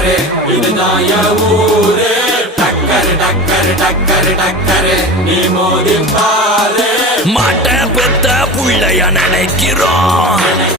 டக்கரு இதுதான் என் ஊரு டக்கரு டக்கரு டக்கரு டக்கரு நீ மோதி பாரு மாட்ட பெத்த புள்ளைய நினைக்கிறோம்